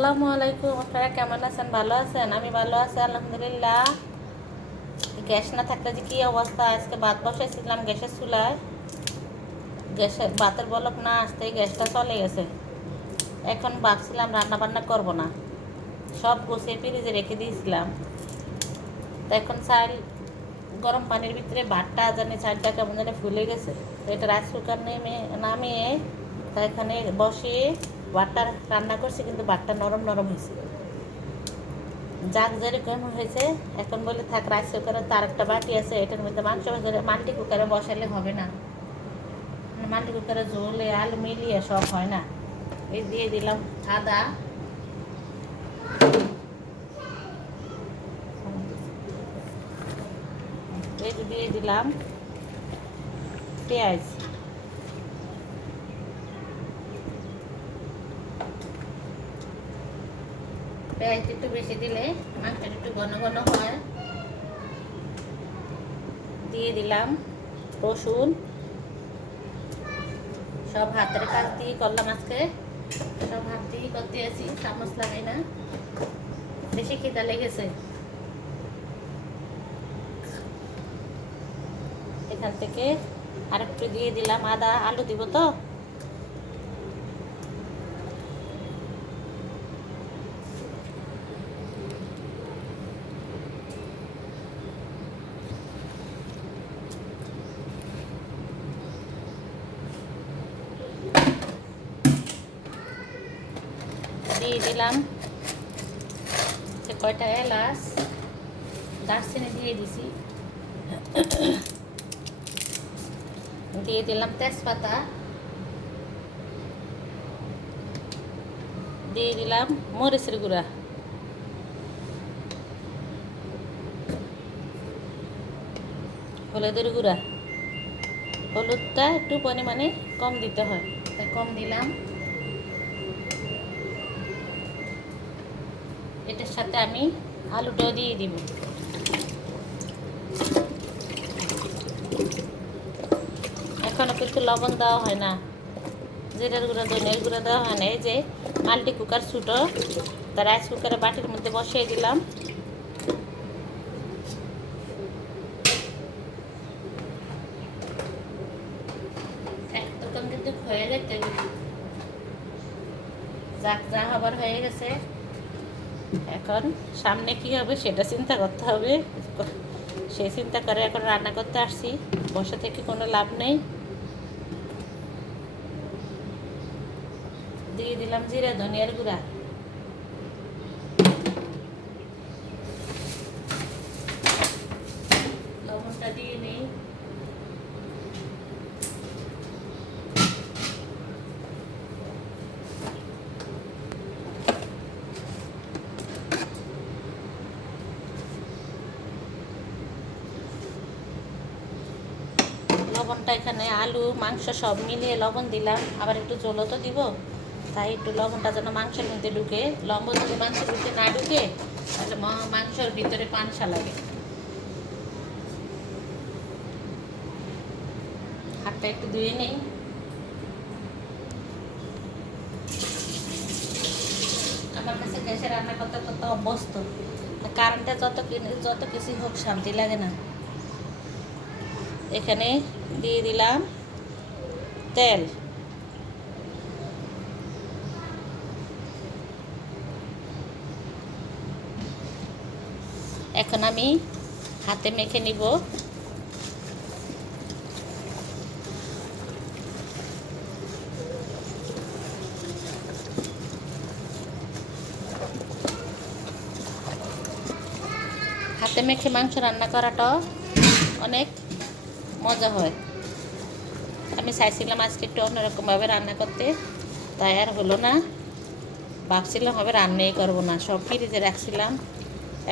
আসসালামু আলাইকুম। আপনারা কেমন আছেন? ভালো আছেন? আমি ভালো আছি আলহামদুলিল্লাহ। গ্যাস না থাকলে যে কী অবস্থা! আজকে ভাত বসাইছিলাম গ্যাসের চুলায়, গ্যাসের ভাতের বলক না আসতেই গ্যাসটা চলে গেছে। এখন ভাবছিলাম রান্না বান্না করব না, সব গুছিয়ে ফ্রিজে রেখে দিয়েছিলাম। তো এখন চাল গরম পানির ভিতরে ভাতটা জানি চালটা কেমন জানি ফুলে গেছে। তো এটা রাইস কুকার নামিয়ে তা এখানে বসিয়ে ভাতটা রান্না করছি, কিন্তু ভাতটা নরম নরম হয়েছে। যাক যেরকম হয়েছে, এখন বলে থাক রাইস কুকারে তার একটা বাটি আছে, এটার মধ্যে মাংস ভেজে মাল্টি কুকারে বসালে হবে না। মাল্টি কুকারে ঝোলে আলু মিলিয়ে সব হয় না। এই দিয়ে দিলাম আদা, এই দিয়ে দিলাম পেঁয়াজ, পেঁয়াজ একটু বেশি দিলে মাংসটা একটু ঘন ঘন হয়। দিয়ে দিলাম রসুন, সব হাতের কাজ দিয়ে করলাম আজকে, সব হাত দিয়ে করতে আছি, চামচ লাগাই না, বেশি খিদা লেগেছে। এখান থেকে আরেকটু দিয়ে দিলাম আদা, আলু দিব তো। দিয়ে দিলাম কয়টা এলাচ, দারচিনি দিয়ে দিছি, দিয়ে দিলাম তেজপাতা, দিয়ে দিলাম মরিচের গুঁড়া, হলুদের গুঁড়া। হলুদটা একটু পরিমাণে কম দিতে হয়, তাই কম দিলাম। এটার সাথে আমি আলুটাও দিয়ে দিব। এখনও কিন্তু লবণ দেওয়া হয় না, জিরার গুঁড়া ধনিয়ার গুঁড়া দেওয়া হয় না। এই যে মাল্টি কুকার ছোটো, তা রাইস কুকারে বাটির মধ্যে বসিয়ে দিলাম। একদম কিন্তু হয়ে যেতে, যাক যা হবার হয়ে গেছে। এখন সামনে কি হবে সেটা চিন্তা করতে হবে, সেই চিন্তা করে এখন রান্না করতে আসছি, বসে থেকে কোনো লাভ নেই। দিয়ে দিলাম জিরা ধনিয়ার গুঁড়া, লবণটা দিয়ে নেই। লবণটা এখানে আলু মাংস সব মিলিয়ে লবণ দিলাম, আবার একটু ঝোলও তো দিব, তাই একটু লবণটা যেন মাংসের মধ্যে ঢুকে। লবণ যদি মাংসের মধ্যে না ঢুকে তাহলে মাংসের ভিতরে পানসা লাগে। হাতটা একটু ধুয়ে নেই। আমার কাছে গ্যাসে রান্না করতে করতে অভ্যস্ত, কারেন্টে যত কিছু হোক শান্তি লাগে না। এখানে দিয়ে দিলাম তেল, এখন আমি হাতে মেখে নিব। হাতে মেখে মাংস রান্না করাটাও অনেক মজা হয়। আমি চাইছিলাম আজকে একটু অন্যরকমভাবে রান্না করতে, তাই আর হলো না। ভাবছিলাম হবে রান্নাই করবো না, সব ফ্রিজে রাখছিলাম,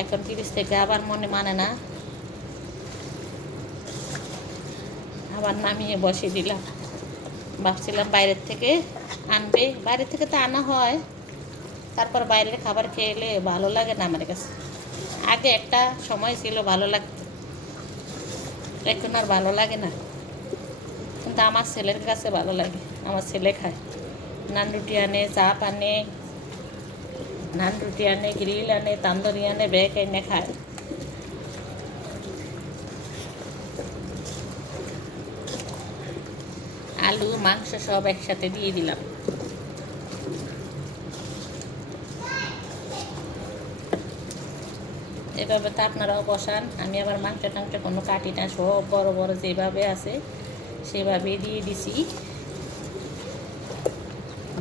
এখন ফ্রিজ থেকে আবার মনে মানে না, আবার নামিয়ে বসিয়ে দিলাম। ভাবছিলাম বাইরের থেকে আনবে, বাইরের থেকে তো আনা হয়, তারপর বাইরের খাবার খেলে ভালো লাগে না আমার কাছে। আগে একটা সময় ছিল ভালো লাগতো, এখন আর ভালো লাগে না। কিন্তু আমার ছেলের কাছে ভালো লাগে, আমার ছেলে খায়, নান রুটি আনে, চাপ আনে, নান রুটি আনে, গ্রিল আনে, তান্দুরি আনে, ব্যাগ এনে খায়। আলু মাংস সব একসাথে দিয়ে দিলাম। এভাবে তো আপনারাও বসান। আমি আবার মাংস টাংস কোনো কাটি না, সব বড় বড় যেভাবে আছে সেভাবে দিয়ে দিছি।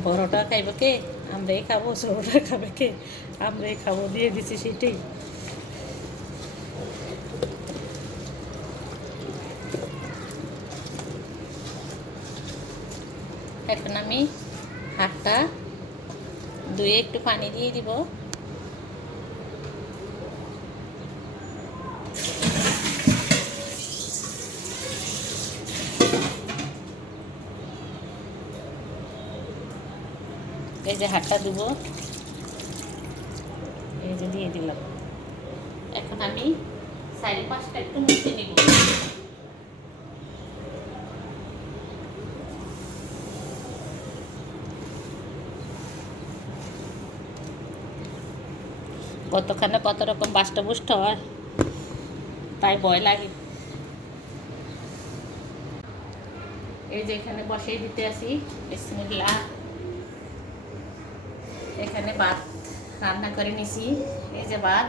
বড়টা খাইব কে? আমরাই খাবো। ছোটটা খাবে কে? আমরাই খাবো। দিয়ে দিছি সেটাই। এখন আমি হাতটা ধুয়ে একটু পানি দিয়ে দিব। এই যে হাতটা দিব, এই যে দিয়ে দিলাম। এখন আমি 4-5টা একটু মুছে নিব। কতখানে কত রকম বাষ্টবুষ্ট হয়, তাই ভয় লাগে। এই যে এখানে বসিয়ে দিতে আসি। বিসমিল্লাহ। এখানে ভাত রান্না করে নিছি। এই যে ভাত,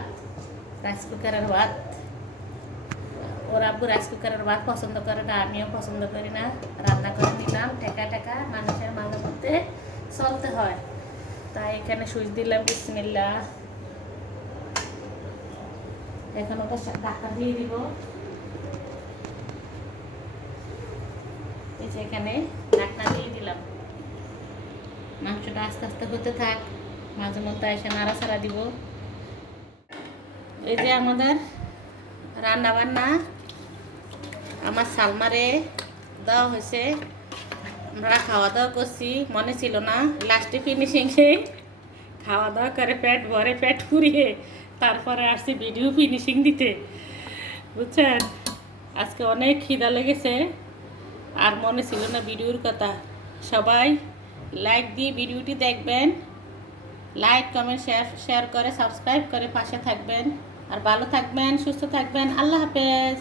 রাইস কুকারের ভাত। ওর আব্বু রাইস কুকারের ভাত পছন্দ করে না, আমিও পছন্দ করি না। রান্না করে নিলাম। টেকা টেকা মানুষের মাঝে মধ্যে চলতে হয়, তাই এখানে সুইচ দিলাম। বিসমিল্লাহ। এখন ওটা ঢাকা দিয়ে দিব। এই যে এখানে ঢাকনা দিয়ে দিলাম। মাংসটা আস্তে আস্তে হতে থাক, মাঝে মধ্যে এসে নাড়াচাড়া দিব। এই যে আমাদের রান্না বান্না আমার সালমারে দেওয়া হয়েছে। আমরা খাওয়া দাওয়া করছি, মনে ছিল না। লাস্টে ফিনিশিংয়ে খাওয়া দাওয়া করে পেট ভরে, পেট ফুরিয়ে তারপরে আসছি ভিডিও ফিনিশিং দিতে, বুঝছেন। আজকে অনেক খিদা লেগেছে, আর মনে ছিল না ভিডিওর কথা। সবাই লাইক দিয়ে ভিডিওটি দেখবেন। লাইক, কমেন্ট, শেয়ার করে সাবস্ক্রাইব করে পাশে থাকবেন। আর ভালো থাকবেন, সুস্থ থাকবেন। আল্লাহ হাফেজ।